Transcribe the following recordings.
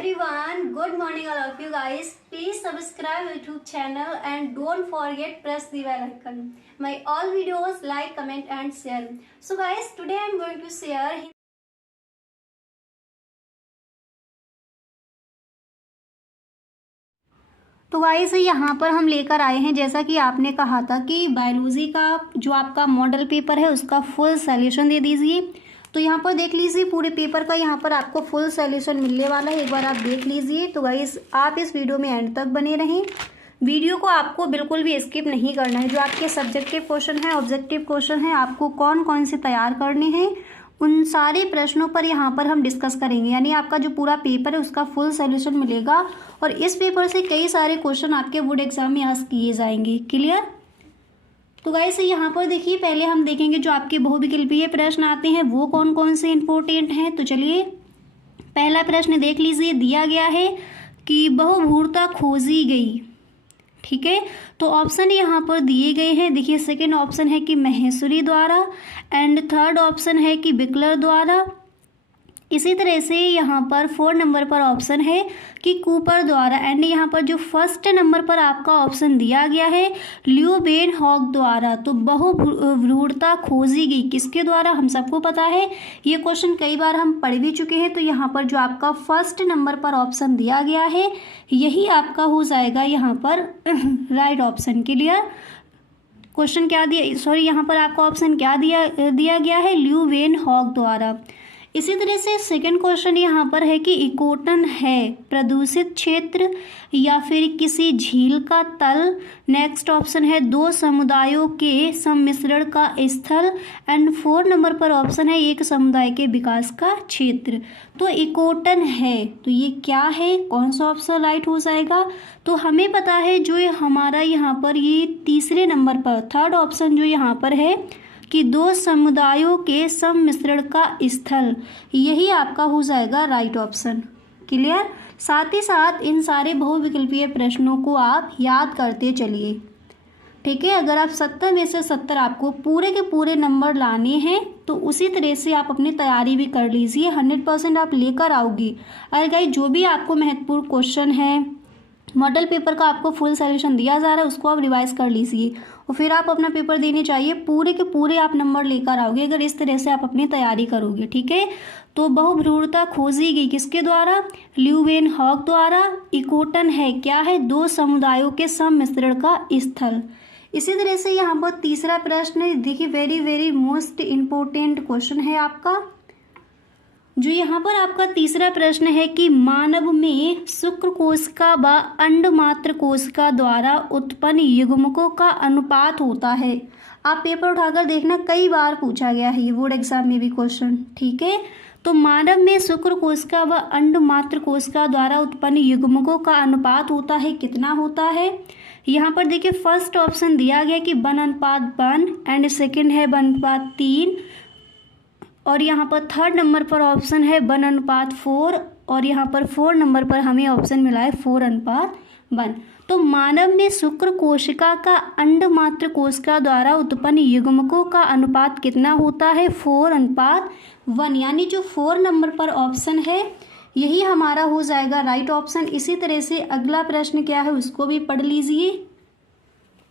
everyone, good morning all of you guys. Please subscribe YouTube channel and don't forget press the bell icon. My all videos like, comment and share. So guys, today I am going to share तो guys यहाँ पर हम लेकर आए हैं, जैसा कि आपने कहा था कि बायोलॉजी का जो आपका मॉडल पेपर है उसका फुल सॉल्यूशन दे दीजिए। तो यहाँ पर देख लीजिए पूरे पेपर का यहाँ पर आपको फुल सॉल्यूशन मिलने वाला है, एक बार आप देख लीजिए। तो गाइस आप इस वीडियो में एंड तक बने रहें, वीडियो को आपको बिल्कुल भी स्किप नहीं करना है। जो आपके सब्जेक्टिव क्वेश्चन है, ऑब्जेक्टिव क्वेश्चन है, आपको कौन कौन से तैयार करने हैं उन सारे प्रश्नों पर यहाँ पर हम डिस्कस करेंगे। यानी आपका जो पूरा पेपर है उसका फुल सॉल्यूशन मिलेगा और इस पेपर से कई सारे क्वेश्चन आपके बोर्ड एग्जाम में आस्क किए जाएंगे। क्लियर? तो गाइस यहाँ पर देखिए, पहले हम देखेंगे जो आपके बहुविकल्पीय प्रश्न आते हैं वो कौन कौन से इंपॉर्टेंट हैं। तो चलिए पहला प्रश्न देख लीजिए। दिया गया है कि बहुभूरता खोजी गई, ठीक है। तो ऑप्शन यहाँ पर दिए गए हैं। देखिए सेकंड ऑप्शन है कि महेश्वरी द्वारा एंड थर्ड ऑप्शन है कि बिकलर द्वारा। इसी तरह से यहाँ पर 4 नंबर पर ऑप्शन है कि कूपर द्वारा एंड यहाँ पर जो फर्स्ट नंबर पर आपका ऑप्शन दिया गया है ल्यूवेनहॉक द्वारा। तो बहुभ्रूणता खोजी गई किसके द्वारा, हम सबको पता है, ये क्वेश्चन कई बार हम पढ़ भी चुके हैं। तो यहाँ पर जो आपका फर्स्ट नंबर पर ऑप्शन दिया गया है यही आपका हो जाएगा यहाँ पर राइट ऑप्शन। क्लियर? क्वेश्चन क्या दिया, सॉरी यहाँ पर आपका ऑप्शन क्या दिया गया है, ल्यूवेनहॉक द्वारा। इसी तरह से सेकंड क्वेश्चन यहाँ पर है कि इकोटन है प्रदूषित क्षेत्र या फिर किसी झील का तल। नेक्स्ट ऑप्शन है 2 समुदायों के सम्मिश्रण का स्थल एंड 4 नंबर पर ऑप्शन है एक समुदाय के विकास का क्षेत्र। तो इकोटन है, तो ये क्या है, कौन सा ऑप्शन राइट हो जाएगा। तो हमें पता है जो हमारा यहाँ पर ये तीसरे नंबर पर थर्ड ऑप्शन जो यहाँ पर है कि 2 समुदायों के सम्मिश्रण का स्थल, यही आपका हो जाएगा राइट ऑप्शन। क्लियर? साथ ही साथ इन सारे बहुविकल्पीय प्रश्नों को आप याद करते चलिए, ठीक है। अगर आप 70 में से 70 आपको पूरे के पूरे नंबर लाने हैं तो उसी तरह से आप अपनी तैयारी भी कर लीजिए, 100% आप लेकर आओगी। अगर गाइस जो भी आपको महत्वपूर्ण क्वेश्चन है मॉडल पेपर का आपको फुल सॉल्यूशन दिया जा रहा है उसको आप रिवाइज कर लीजिए और फिर आप अपना पेपर देने चाहिए, पूरे के पूरे आप नंबर लेकर आओगे अगर इस तरह से आप अपनी तैयारी करोगे, ठीक है। तो बहुभ्रूणता खोजी गई किसके द्वारा, ल्यूवेनहॉक द्वारा। इकोटन है क्या है, 2 समुदायों के सम्मिश्रण का स्थल। इसी तरह से यहाँ पर तीसरा प्रश्न देखिए, very very most important question है आपका। जो यहाँ पर आपका तीसरा प्रश्न है कि मानव में शुक्र कोशिका व अंडमात्र कोशिका द्वारा उत्पन्न युग्मकों का अनुपात होता है। आप पेपर उठाकर देखना, कई बार पूछा गया है ये बोर्ड एग्जाम में भी क्वेश्चन, ठीक है। तो मानव में शुक्र कोशिका व अंडमात्र कोशिका द्वारा उत्पन्न युग्मकों का अनुपात होता है, कितना होता है। यहाँ पर देखिए फर्स्ट ऑप्शन दिया गया कि 1:1 एंड सेकेंड है 1:3 और यहाँ पर थर्ड नंबर पर ऑप्शन है 1:4 और यहाँ पर 4 नंबर पर हमें ऑप्शन मिला है 4:1। तो मानव में शुक्र कोशिका का अंडमात्र कोशिका द्वारा उत्पन्न युग्मकों का अनुपात कितना होता है, 4:1। यानी जो 4 नंबर पर ऑप्शन है यही हमारा हो जाएगा राइट ऑप्शन। इसी तरह से अगला प्रश्न क्या है उसको भी पढ़ लीजिए।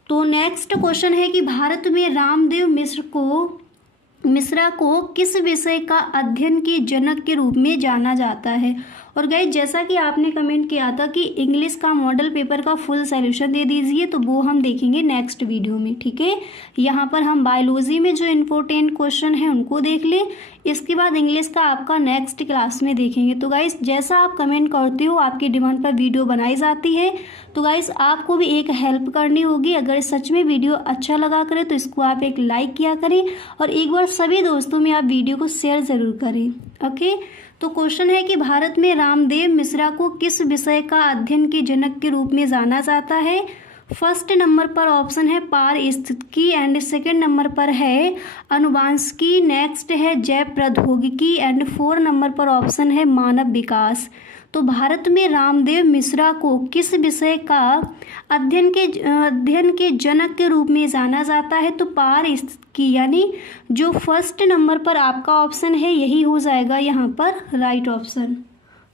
तो नेक्स्ट क्वेश्चन है कि भारत में रामदेव मिश्रा को किस विषय का अध्ययन के जनक के रूप में जाना जाता है। और गाइस जैसा कि आपने कमेंट किया था कि इंग्लिश का मॉडल पेपर का फुल सॉल्यूशन दे दीजिए, तो वो हम देखेंगे नेक्स्ट वीडियो में, ठीक है। यहाँ पर हम बायोलॉजी में जो इम्पोर्टेंट क्वेश्चन है उनको देख लें, इसके बाद इंग्लिश का आपका नेक्स्ट क्लास में देखेंगे। तो गाइस जैसा आप कमेंट करते हो आपकी डिमांड पर वीडियो बनाई जाती है। तो गाइस आपको भी एक हेल्प करनी होगी, अगर सच में वीडियो अच्छा लगा करे तो इसको आप एक लाइक किया करें और एक बार सभी दोस्तों में आप वीडियो को शेयर ज़रूर करें, ओके। तो क्वेश्चन है कि भारत में रामदेव मिश्रा को किस विषय का अध्ययन के जनक के रूप में जाना जाता है। फर्स्ट नंबर पर ऑप्शन है पारिस्थितिकी एंड सेकंड नंबर पर है अनुवांशिकी, नेक्स्ट है जैव प्रौद्योगिकी एंड 4 नंबर पर ऑप्शन है मानव विकास। तो भारत में रामदेव मिश्रा को किस विषय का अध्ययन के जनक के रूप में जाना जाता है, तो पारिस्थितिकी, यानी जो फर्स्ट नंबर पर आपका ऑप्शन है यही हो जाएगा यहाँ पर राइट ऑप्शन।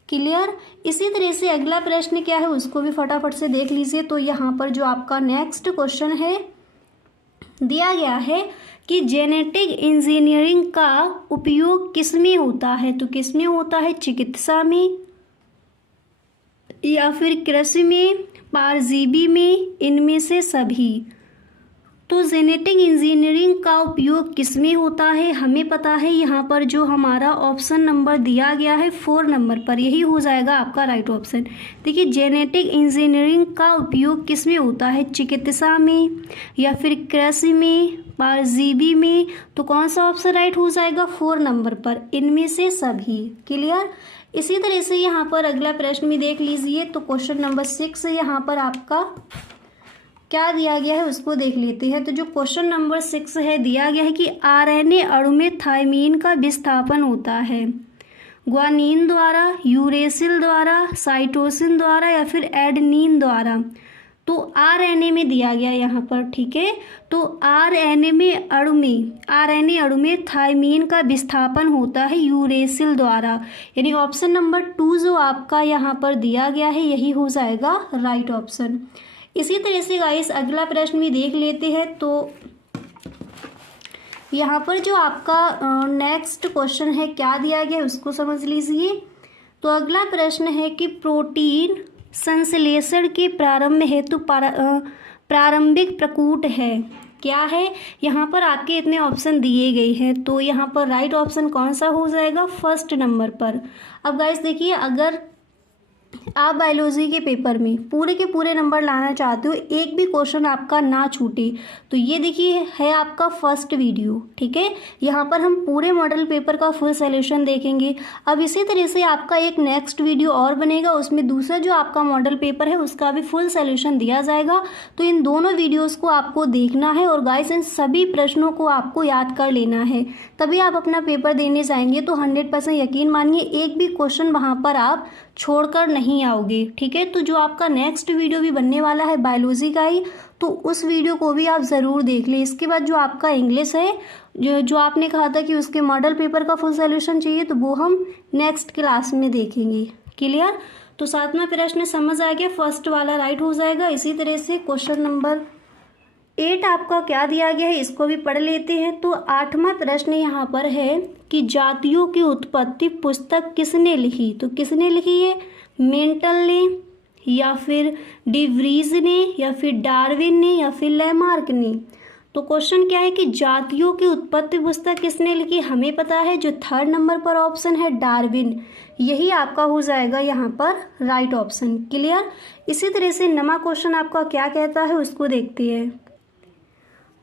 क्लियर। इसी तरह से अगला प्रश्न क्या है उसको भी फटाफट से देख लीजिए। तो यहाँ पर जो आपका नेक्स्ट क्वेश्चन है दिया गया है कि जेनेटिक इंजीनियरिंग का उपयोग किसमें होता है। तो किसमें होता है, चिकित्सा में या फिर कृषि में, परजीवी में, इनमें से सभी। तो जेनेटिक इंजीनियरिंग का उपयोग किसमें होता है, हमें पता है यहाँ पर जो हमारा ऑप्शन नंबर दिया गया है 4 नंबर पर, यही हो जाएगा आपका राइट ऑप्शन। देखिए जेनेटिक इंजीनियरिंग का उपयोग किसमें होता है, चिकित्सा में या फिर कृषि में, परजीवी में। तो कौन सा ऑप्शन राइट हो जाएगा, 4 नंबर पर, इनमें से सभी। क्लियर। इसी तरह से यहाँ पर अगला प्रश्न भी देख लीजिए। तो क्वेश्चन नंबर 6 यहाँ पर आपका क्या दिया गया है उसको देख लेते हैं। तो जो क्वेश्चन नंबर 6 है दिया गया है कि आरएनए अणु में थायमीन का विस्थापन होता है ग्वानिन द्वारा, यूरेसिल द्वारा, साइटोसिन द्वारा या फिर एडेनिन द्वारा। तो आरएनए में दिया गया यहाँ पर, ठीक है। तो आरएनए अणु में थायमीन का विस्थापन होता है यूरेसिल द्वारा, यानी ऑप्शन नंबर 2 जो आपका यहाँ पर दिया गया है यही हो जाएगा राइट ऑप्शन। इसी तरह से गाइस अगला प्रश्न भी देख लेते हैं। तो यहाँ पर जो आपका नेक्स्ट क्वेश्चन है क्या दिया गया है उसको समझ लीजिए। तो अगला प्रश्न है कि प्रोटीन संश्लेषण के प्रारंभ हेतु प्रारंभिक प्रकूट है, क्या है। यहाँ पर आपके इतने ऑप्शन दिए गए हैं, तो यहाँ पर राइट ऑप्शन कौन सा हो जाएगा, 1st नंबर पर। अब गाइस देखिए अगर आप बायोलॉजी के पेपर में पूरे के पूरे नंबर लाना चाहते हो, एक भी क्वेश्चन आपका ना छूटे, तो ये देखिए है आपका फर्स्ट वीडियो, ठीक है। यहाँ पर हम पूरे मॉडल पेपर का फुल सॉल्यूशन देखेंगे। अब इसी तरह से आपका एक नेक्स्ट वीडियो और बनेगा, उसमें दूसरा जो आपका मॉडल पेपर है उसका भी फुल सॉल्यूशन दिया जाएगा। तो इन दोनों वीडियोज़ को आपको देखना है और गाइस इन सभी प्रश्नों को आपको याद कर लेना है, तभी आप अपना पेपर देने जाएंगे। तो 100% यकीन मानिए एक भी क्वेश्चन वहाँ पर आप छोड़कर नहीं आओगे, ठीक है। तो जो आपका नेक्स्ट वीडियो भी बनने वाला है बायोलॉजी का ही, तो उस वीडियो को भी आप ज़रूर देख लें। इसके बाद जो आपका इंग्लिश है, जो आपने कहा था कि उसके मॉडल पेपर का फुल सॉल्यूशन चाहिए, तो वो हम नेक्स्ट क्लास में देखेंगे। क्लियर। तो 7वां प्रश्न समझ आ गया, फर्स्ट वाला राइट हो जाएगा। इसी तरह से क्वेश्चन नंबर 8 आपका क्या दिया गया है इसको भी पढ़ लेते हैं। तो 8वां प्रश्न यहाँ पर है कि जातियों की उत्पत्ति पुस्तक किसने लिखी। तो किसने लिखी है, मेंटल ने या फिर डिवरीज ने या फिर डार्विन ने या फिर लैमार्क ने। तो क्वेश्चन क्या है कि जातियों की उत्पत्ति पुस्तक किसने लिखी, हमें पता है जो 3rd नंबर पर ऑप्शन है डार्विन, यही आपका हो जाएगा यहाँ पर राइट ऑप्शन। क्लियर। इसी तरह से 9वां क्वेश्चन आपका क्या कहता है उसको देखते हैं।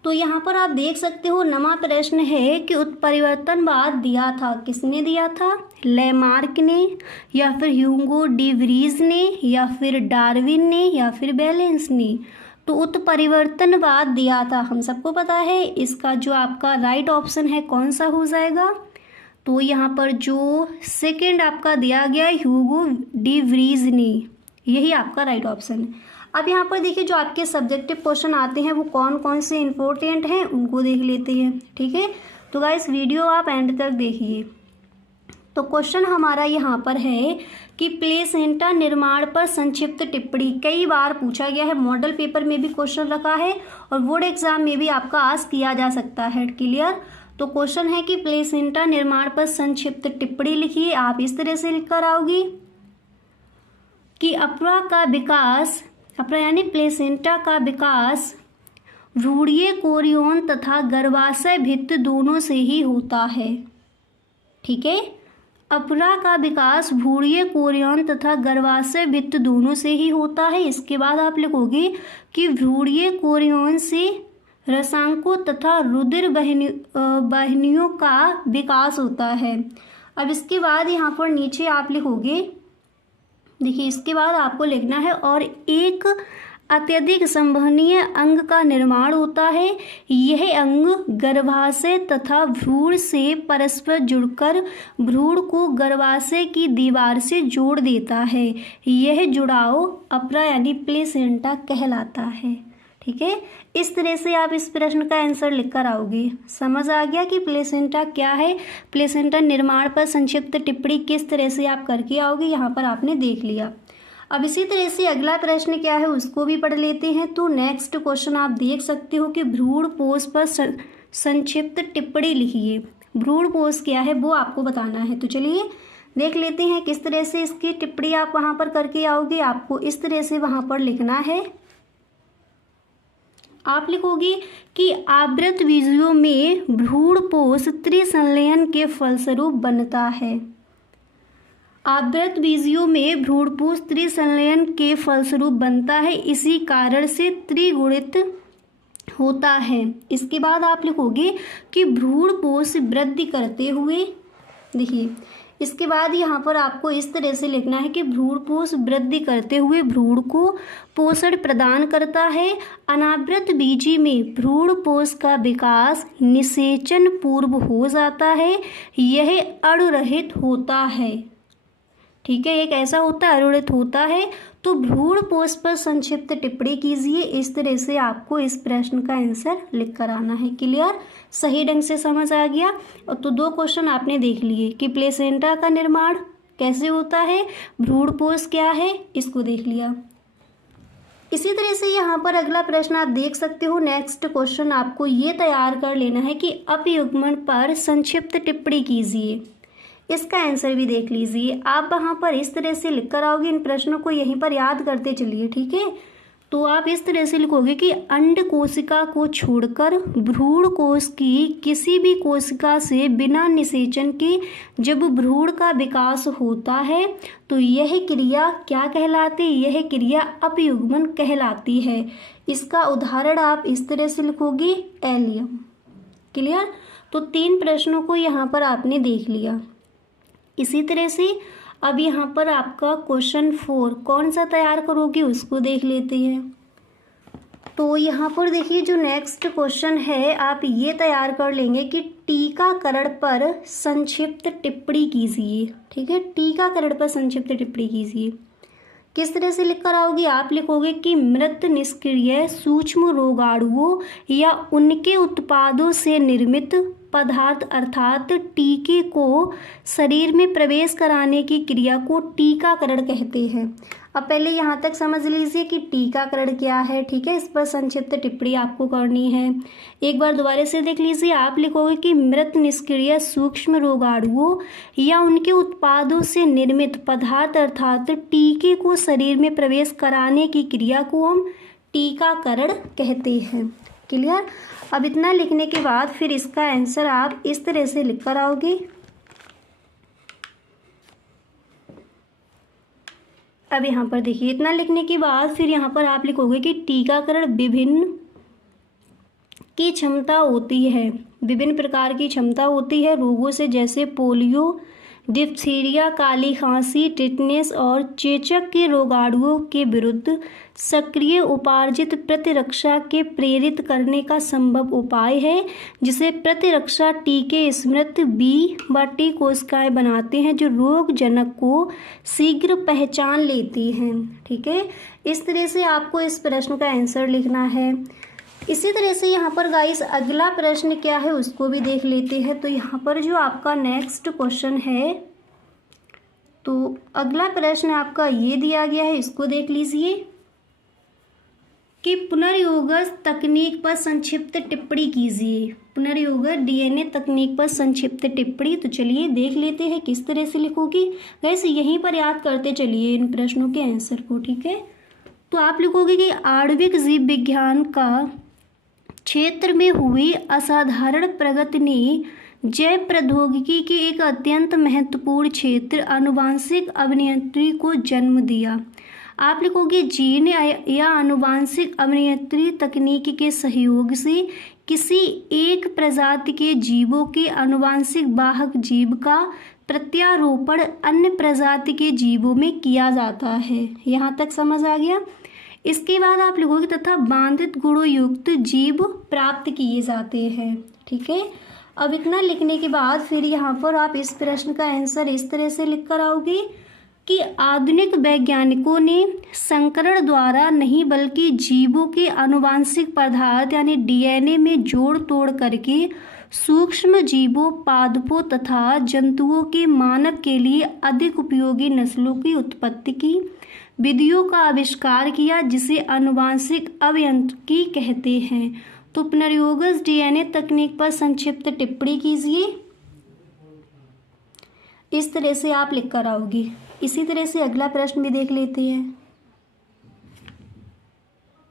तो यहाँ पर आप देख सकते हो 9वां प्रश्न है कि उत्परिवर्तनवाद दिया था, किसने दिया था, लैमार्क ने या फिर ह्यूगो डिवरीज ने या फिर डार्विन ने या फिर बैलेंस ने। तो उत्परिवर्तनवाद दिया था, हम सबको पता है, इसका जो आपका राइट ऑप्शन है कौन सा हो जाएगा। तो यहाँ पर जो 2nd आपका दिया गया है ह्यूगो डिवरीज ने, यही आपका राइट ऑप्शन है। अब यहाँ पर देखिए जो आपके सब्जेक्टिव क्वेश्चन आते हैं वो कौन कौन से इम्पोर्टेंट हैं उनको देख लेते हैं, ठीक है। तो गाइस वीडियो आप एंड तक देखिए। तो क्वेश्चन हमारा यहाँ पर है कि प्लेसेंटा निर्माण पर संक्षिप्त टिप्पणी, कई बार पूछा गया है, मॉडल पेपर में भी क्वेश्चन रखा है और बोर्ड एग्जाम में भी आपका आस्क किया जा सकता है। क्लियर। तो क्वेश्चन है कि प्लेसेंटा निर्माण पर संक्षिप्त टिप्पणी लिखिए। आप इस तरह से लिख कर आओगी कि अपरा यानी प्लेसेंटा का विकास भ्रूणीय कोरियन तथा गर्भाशय भित्त दोनों से ही होता है, ठीक है। अपरा का विकास भ्रूणीय कोरियन तथा गर्भाशय भित्त दोनों से ही होता है। इसके बाद आप लिखोगे कि भ्रूणीय कोरियन से रसांकों तथा रुधिर वाहिनियों का विकास होता है। अब इसके बाद यहाँ पर नीचे आप लिखोगे, देखिए इसके बाद आपको लिखना है और एक अत्यधिक संवहनीय अंग का निर्माण होता है। यह अंग गर्भाशय तथा भ्रूण से परस्पर जुड़कर भ्रूण को गर्भाशय की दीवार से जोड़ देता है। यह जुड़ाव अपरा यानी प्लेसेंटा कहलाता है, ठीक है, इस तरह से आप इस प्रश्न का आंसर लिख कर आओगे। समझ आ गया कि प्लेसेंटा क्या है, प्लेसेंटा निर्माण पर संक्षिप्त टिप्पणी किस तरह से आप करके आओगे, यहाँ पर आपने देख लिया। अब इसी तरह से अगला प्रश्न क्या है उसको भी पढ़ लेते हैं। तो नेक्स्ट क्वेश्चन आप देख सकते हो कि भ्रूणपोष पर संक्षिप्त टिप्पणी लिखिए। भ्रूणपोष क्या है वो आपको बताना है। तो चलिए देख लेते हैं किस तरह से इसकी टिप्पणी आप वहाँ पर करके आओगे। आपको इस तरह से वहाँ पर लिखना है, आप लिखोगे कि आवृत बीजों में भ्रूणपोष त्रिसंलयन के फलस्वरूप बनता है। आवृत बीजों में भ्रूणपोष त्रिसंलयन के फलस्वरूप बनता है, इसी कारण से त्रिगुणित होता है। इसके बाद आप लिखोगे कि भ्रूणपोष वृद्धि करते हुए, देखिए इसके बाद यहाँ पर आपको इस तरह से लिखना है कि भ्रूणपोष वृद्धि करते हुए भ्रूण को पोषण प्रदान करता है। अनावृत बीजी में भ्रूणपोष का विकास निषेचन पूर्व हो जाता है, यह अणुरहित होता है। ठीक है, एक ऐसा होता है अणुरहित होता है। तो भ्रूणपोष पर संक्षिप्त टिप्पणी कीजिए। इस तरह से आपको इस प्रश्न का आंसर लिख कर आना है। क्लियर, सही ढंग से समझ आ गया। और तो दो क्वेश्चन आपने देख लिए कि प्लेसेंटा का निर्माण कैसे होता है, भ्रूणपोष क्या है, इसको देख लिया। इसी तरह से यहाँ पर अगला प्रश्न आप देख सकते हो। नेक्स्ट क्वेश्चन आपको ये तैयार कर लेना है कि अपयुग्मन पर संक्षिप्त टिप्पणी कीजिए। इसका आंसर भी देख लीजिए। आप वहाँ पर इस तरह से लिख कर आओगे, इन प्रश्नों को यहीं पर याद करते चलिए। ठीक है, तो आप इस तरह से लिखोगे कि अंड कोशिका को छोड़कर भ्रूण कोश की किसी भी कोशिका से बिना निषेचन के जब भ्रूण का विकास होता है तो यह क्रिया क्या कहलाती है, यह क्रिया अपयुग्मन कहलाती है। इसका उदाहरण आप इस तरह से लिखोगे एलियम। क्लियर, तो तीन प्रश्नों को यहाँ पर आपने देख लिया। इसी तरह से अब यहाँ पर आपका क्वेश्चन 4 कौन सा तैयार करोगे उसको देख लेते हैं। तो यहाँ पर देखिए जो नेक्स्ट क्वेश्चन है आप ये तैयार कर लेंगे कि टीकाकरण पर संक्षिप्त टिप्पणी कीजिए। ठीक है, टीकाकरण पर संक्षिप्त टिप्पणी कीजिए। किस तरह से लिख कर आओगे, आप लिखोगे कि मृत निष्क्रिय सूक्ष्म रोगाणुओं या उनके उत्पादों से निर्मित पदार्थ अर्थात टीके को शरीर में प्रवेश कराने की क्रिया को टीकाकरण कहते हैं। अब पहले यहाँ तक समझ लीजिए कि टीकाकरण क्या है। ठीक है, इस पर संक्षिप्त टिप्पणी आपको करनी है। एक बार दोबारा से देख लीजिए। आप लिखोगे कि मृत निष्क्रिय सूक्ष्म रोगाणुओं या उनके उत्पादों से निर्मित पदार्थ अर्थात टीके को शरीर में प्रवेश कराने की क्रिया को हम टीकाकरण कहते हैं। क्लियर, अब इतना लिखने के बाद फिर इसका आंसर आप इस तरह से लिख कर आओगे। अब यहाँ पर देखिए इतना लिखने के बाद फिर यहाँ पर आप लिखोगे कि टीकाकरण विभिन्न की क्षमता होती है, विभिन्न प्रकार की क्षमता होती है रोगों से, जैसे पोलियो, डिप्थीरिया, काली खांसी, टिटनेस और चेचक के रोगाणुओं के विरुद्ध सक्रिय उपार्जित प्रतिरक्षा के प्रेरित करने का संभव उपाय है, जिसे प्रतिरक्षा टीके स्मृत बी व टी कोशिकाएं बनाते हैं जो रोग जनक को शीघ्र पहचान लेती हैं। ठीक है, इस तरह से आपको इस प्रश्न का आंसर लिखना है। इसी तरह से यहाँ पर गाइस अगला प्रश्न क्या है उसको भी देख लेते हैं। तो यहाँ पर जो आपका नेक्स्ट क्वेश्चन है, तो अगला प्रश्न आपका ये दिया गया है, इसको देख लीजिए कि पुनर्योगज तकनीक पर संक्षिप्त टिप्पणी कीजिए। पुनर्योगज डीएनए तकनीक पर संक्षिप्त टिप्पणी। तो चलिए देख लेते हैं किस तरह से लिखोगे। गाइस यहीं पर याद करते चलिए इन प्रश्नों के आंसर को। ठीक है, तो आप लिखोगे कि आणविक जीव विज्ञान का क्षेत्र में हुई असाधारण प्रगति ने जैव प्रौद्योगिकी के एक अत्यंत महत्वपूर्ण क्षेत्र आनुवांशिक अभियांत्रिकी को जन्म दिया। आप लिखोगे जीन या आनुवांशिक अभियांत्रिकी तकनीक के सहयोग से किसी एक प्रजाति के जीवों के आनुवांशिक वाहक जीव का प्रत्यारोपण अन्य प्रजाति के जीवों में किया जाता है। यहाँ तक समझ आ गया। इसके बाद आप लिखोगे तथा बाधित गुणों युक्त जीव प्राप्त किए जाते हैं। ठीक है, अब इतना लिखने के बाद फिर यहाँ पर आप इस प्रश्न का आंसर इस तरह से लिख कर आओगे कि आधुनिक वैज्ञानिकों ने संकरण द्वारा नहीं बल्कि जीवों के आनुवांशिक पदार्थ यानी डीएनए में जोड़ तोड़ करके सूक्ष्म जीवों, पादपों तथा जंतुओं के मानव के लिए अधिक उपयोगी नस्लों की उत्पत्ति की विधियों का आविष्कार किया, जिसे आनुवांशिक अभियांत्रिकी कहते हैं। तो पुनर्योगज डीएनए तकनीक पर संक्षिप्त टिप्पणी कीजिए। इस तरह से आप लिख कर आओगी। इसी तरह से अगला प्रश्न भी देख लेते हैं।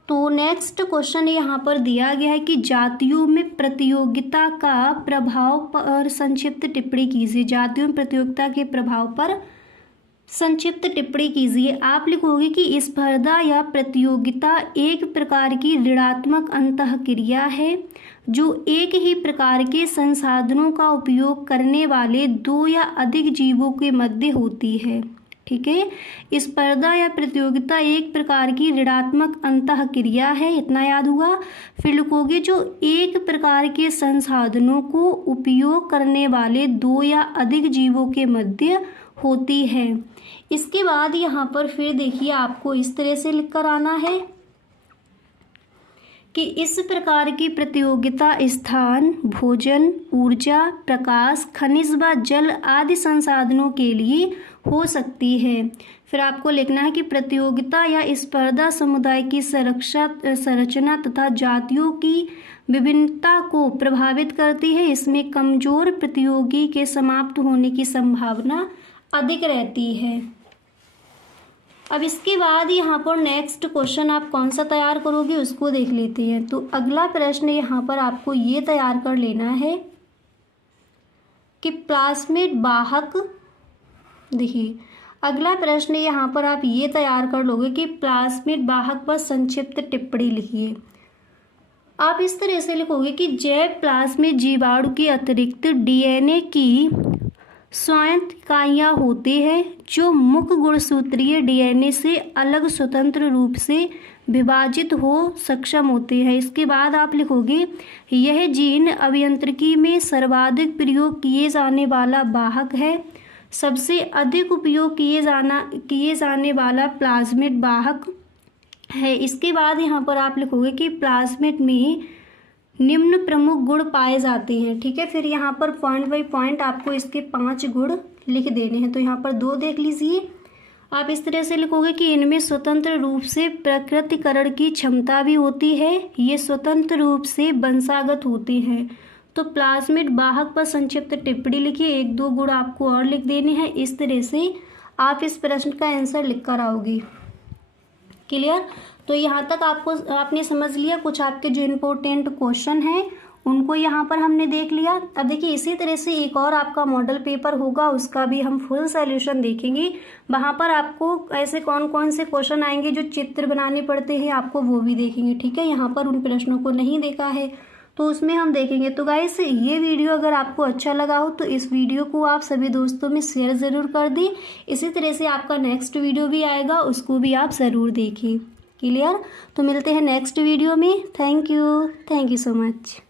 तो नेक्स्ट क्वेश्चन यहाँ पर दिया गया है कि जातियों में प्रतियोगिता का प्रभाव पर संक्षिप्त टिप्पणी कीजिए। जातियों में प्रतियोगिता के प्रभाव पर संक्षिप्त टिप्पणी कीजिए। आप लिखोगे कि स्पर्धा या प्रतियोगिता एक प्रकार की ऋणात्मक अंतःक्रिया है जो एक ही प्रकार के संसाधनों का उपयोग करने वाले दो या अधिक जीवों के मध्य होती है। ठीक है, स्पर्धा या प्रतियोगिता एक प्रकार की ऋणात्मक अंतःक्रिया है, इतना याद हुआ। फिर लिखोगे जो एक प्रकार के संसाधनों को उपयोग करने वाले दो या अधिक जीवों के मध्य होती है। इसके बाद यहाँ पर फिर देखिए आपको इस तरह से लिख कर आना है कि इस प्रकार की प्रतियोगिता स्थान, भोजन, ऊर्जा, प्रकाश, खनिज व जल आदि संसाधनों के लिए हो सकती है। फिर आपको लिखना है कि प्रतियोगिता या स्पर्धा समुदाय की संरचना तथा जातियों की विभिन्नता को प्रभावित करती है। इसमें कमजोर प्रतियोगी के समाप्त होने की संभावना अधिक रहती है। अब इसके बाद यहाँ पर नेक्स्ट क्वेश्चन आप कौन सा तैयार करोगे उसको देख लेते हैं। तो अगला प्रश्न यहाँ पर आपको ये तैयार कर लेना है कि प्लाज्मिड वाहक, देखिए अगला प्रश्न यहाँ पर आप ये तैयार कर लोगे कि प्लाज्मिड वाहक पर संक्षिप्त टिप्पणी लिखिए। आप इस तरह से लिखोगे कि जैव प्लाज्मिड जीवाणु के अतिरिक्त डीएनए की स्वायत्त इकाइयाँ होती हैं जो मुख्य गुणसूत्रीय डीएनए से अलग स्वतंत्र रूप से विभाजित हो सक्षम होते हैं। इसके बाद आप लिखोगे यह जीन अभियांत्रिकी में सर्वाधिक प्रयोग किए जाने वाला वाहक है। सबसे अधिक उपयोग किए जाने वाला प्लाज्मिड वाहक है। इसके बाद यहाँ पर आप लिखोगे कि प्लाज्मिड में निम्न प्रमुख गुण पाए जाते हैं। ठीक है, फिर यहाँ पर पॉइंट बाई पॉइंट आपको इसके 5 गुण लिख देने हैं। तो यहाँ पर 2 देख लीजिए। आप इस तरह से लिखोगे कि इनमें स्वतंत्र रूप से प्रकृतिकरण की क्षमता भी होती है। ये स्वतंत्र रूप से वंशागत होते हैं। तो प्लाज्मिड वाहक पर संक्षिप्त टिप्पणी लिखिए। 1-2 गुण आपको और लिख देने हैं। इस तरह से आप इस प्रश्न का आंसर लिख कर आओगी। क्लियर? तो यहाँ तक आपने समझ लिया। कुछ आपके जो इम्पोर्टेंट क्वेश्चन हैं उनको यहाँ पर हमने देख लिया। अब देखिए इसी तरह से एक और आपका मॉडल पेपर होगा, उसका भी हम फुल सॉल्यूशन देखेंगे। वहाँ पर आपको ऐसे कौन कौन से क्वेश्चन आएंगे जो चित्र बनाने पड़ते हैं, आपको वो भी देखेंगे। ठीक है, यहाँ पर उन प्रश्नों को नहीं देखा है तो उसमें हम देखेंगे। तो गाइस ये वीडियो अगर आपको अच्छा लगा हो तो इस वीडियो को आप सभी दोस्तों में शेयर ज़रूर कर दें। इसी तरह से आपका नेक्स्ट वीडियो भी आएगा, उसको भी आप ज़रूर देखिए। क्लियर? तो मिलते हैं नेक्स्ट वीडियो में। Thank you so much.